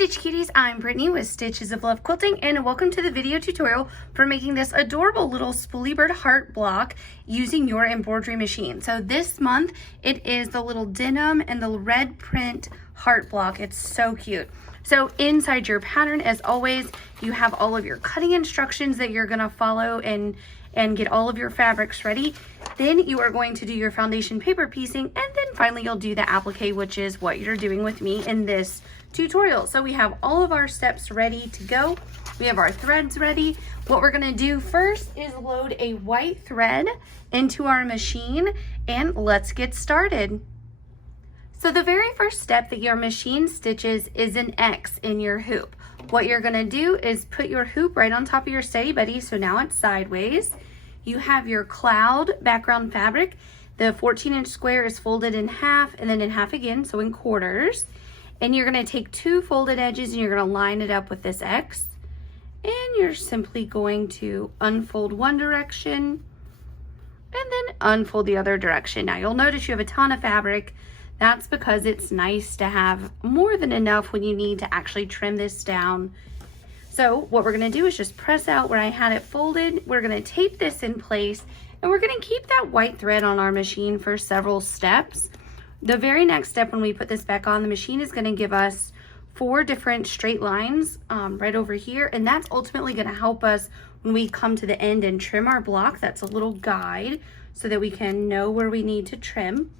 Stitch Cuties, I'm Brittany with Stitches of Love Quilting, and welcome to the video tutorial for making this adorable little Spoolie Bird Heart block using your embroidery machine. So this month it is the little denim and the red print heart block. It's so cute. So inside your pattern, as always, you have all of your cutting instructions that you're going to follow and get all of your fabrics ready. Then you are going to do your foundation paper piecing, and then finally you'll do the applique, which is what you're doing with me in this tutorial. So we have all of our steps ready to go. We have our threads ready. What we're going to do first is load a white thread into our machine, and let's get started. So the very first step that your machine stitches is an X in your hoop. What you're going to do is put your hoop right on top of your Steady Buddy, so now it's sideways. You have your cloud background fabric. The 14-inch square is folded in half and then in half again, so in quarters. And you're going to take two folded edges and you're going to line it up with this X. And you're simply going to unfold one direction and then unfold the other direction. Now you'll notice you have a ton of fabric. That's because it's nice to have more than enough when you need to actually trim this down. So what we're going to do is just press out where I had it folded. We're going to tape this in place, and we're going to keep that white thread on our machine for several steps. The very next step when we put this back on, the machine is going to give us 4 different straight lines right over here, and that's ultimately going to help us when we come to the end and trim our block. That's a little guide so that we can know where we need to trim.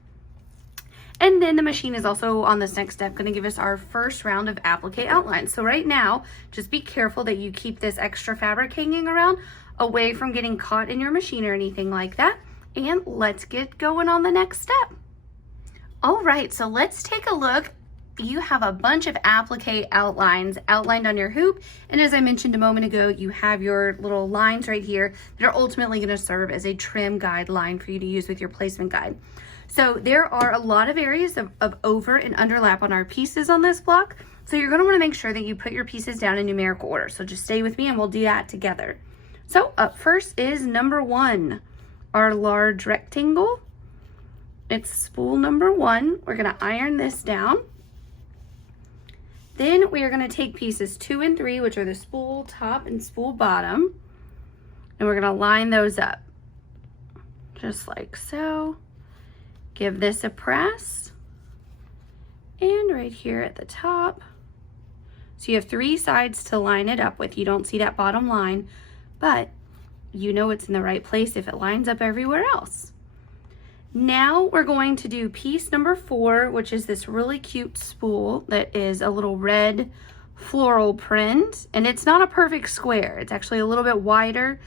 And then the machine is also on this next step going to give us our first round of applique outlines. So right now, just be careful that you keep this extra fabric hanging around away from getting caught in your machine or anything like that. And let's get going on the next step. All right, so let's take a look. You have a bunch of applique outlines outlined on your hoop. And as I mentioned a moment ago, you have your little lines right here that are ultimately going to serve as a trim guideline for you to use with your placement guide. So there are a lot of areas of over and underlap on our pieces on this block. So you're going to want to make sure that you put your pieces down in numerical order. So just stay with me and we'll do that together. So up first is number 1, our large rectangle. It's spool number 1. We're going to iron this down. Then we are going to take pieces 2 and 3, which are the spool top and spool bottom, and we're going to line those up just like so. Give this a press, and right here at the top. So you have 3 sides to line it up with. You don't see that bottom line, but you know it's in the right place if it lines up everywhere else. Now we're going to do piece number 4, which is this really cute spool that is a little red floral print, and it's not a perfect square. It's actually a little bit wider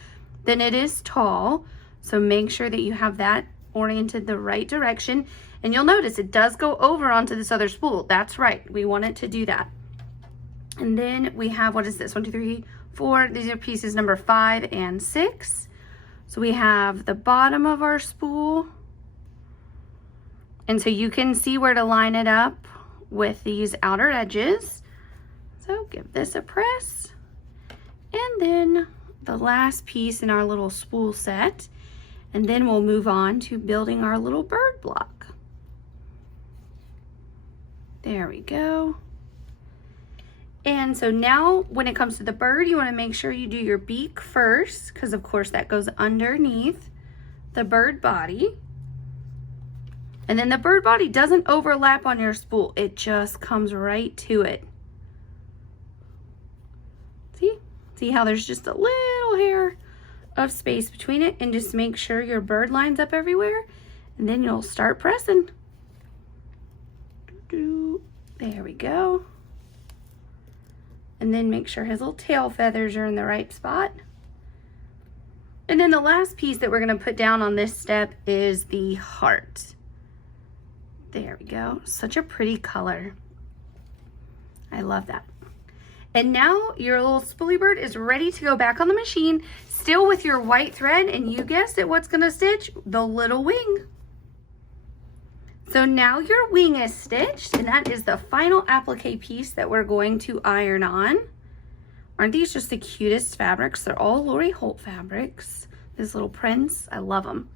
than it is tall, so make sure that you have that oriented the right direction. And you'll notice it does go over onto this other spool. That's right, we want it to do that. And then we have, what is this, 1, 2, 3, 4. These are pieces number 5 and 6. So we have the bottom of our spool, and so you can see where to line it up with these outer edges. So give this a press. And then the last piece in our little spool set. And then we'll move on to building our little bird block. There we go. And so now when it comes to the bird, you want to make sure you do your beak first, because of course that goes underneath the bird body. And then the bird body doesn't overlap on your spool. It just comes right to it. See how there's just a little hair of space between it, and just make sure your bird lines up everywhere, and then you'll start pressing. There we go. And then make sure his little tail feathers are in the right spot. And then the last piece that we're going to put down on this step is the heart. There we go. Such a pretty color. I love that. And now your little spoolie bird is ready to go back on the machine, still with your white thread, and you guessed it, what's gonna stitch? The little wing. So now your wing is stitched, and that is the final applique piece that we're going to iron on. Aren't these just the cutest fabrics? They're all Lori Holt fabrics. These little prints, I love them.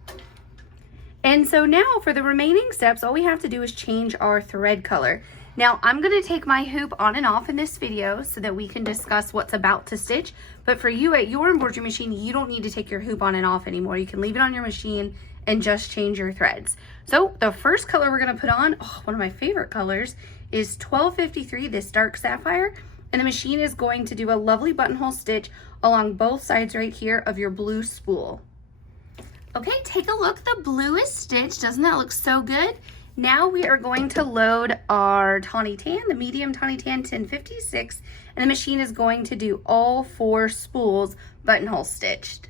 And so now for the remaining steps, all we have to do is change our thread color. Now I'm going to take my hoop on and off in this video so that we can discuss what's about to stitch. But for you at your embroidery machine, you don't need to take your hoop on and off anymore. You can leave it on your machine and just change your threads. So the first color we're going to put on, one of my favorite colors, is 1253, this dark sapphire. And the machine is going to do a lovely buttonhole stitch along both sides right here of your blue spool. Okay, take a look. The blue is stitched. Doesn't that look so good? Now we are going to load our tawny tan, the medium tawny tan 1056, and the machine is going to do all 4 spools buttonhole stitched.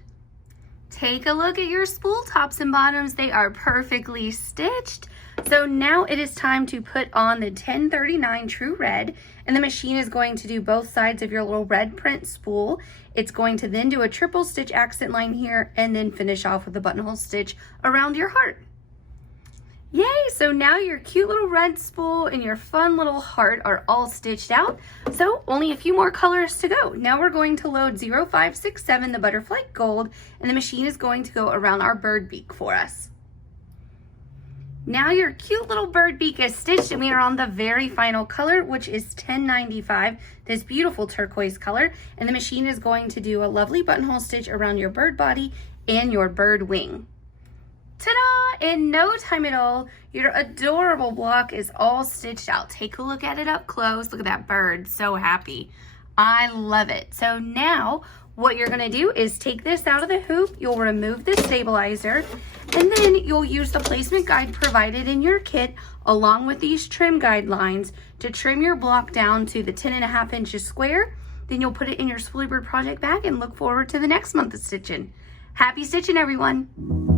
Take a look at your spool tops and bottoms. They are perfectly stitched. So now it is time to put on the 1039 True Red, and the machine is going to do both sides of your little red print spool. It's going to then do a triple stitch accent line here and then finish off with a buttonhole stitch around your heart. Yay, so now your cute little red spool and your fun little heart are all stitched out. So only a few more colors to go. Now we're going to load 0567, the butterfly gold, and the machine is going to go around our bird beak for us. Now your cute little bird beak is stitched and we are on the very final color, which is 1095, this beautiful turquoise color, and the machine is going to do a lovely buttonhole stitch around your bird body and your bird wing. Ta-da! In no time at all, your adorable block is all stitched out. Take a look at it up close. Look at that bird, so happy. I love it. So now what you're gonna do is take this out of the hoop, you'll remove the stabilizer, and then you'll use the placement guide provided in your kit along with these trim guidelines to trim your block down to the 10.5 inches square. Then you'll put it in your Spoolie Bird project bag and look forward to the next month of stitching. Happy stitching, everyone.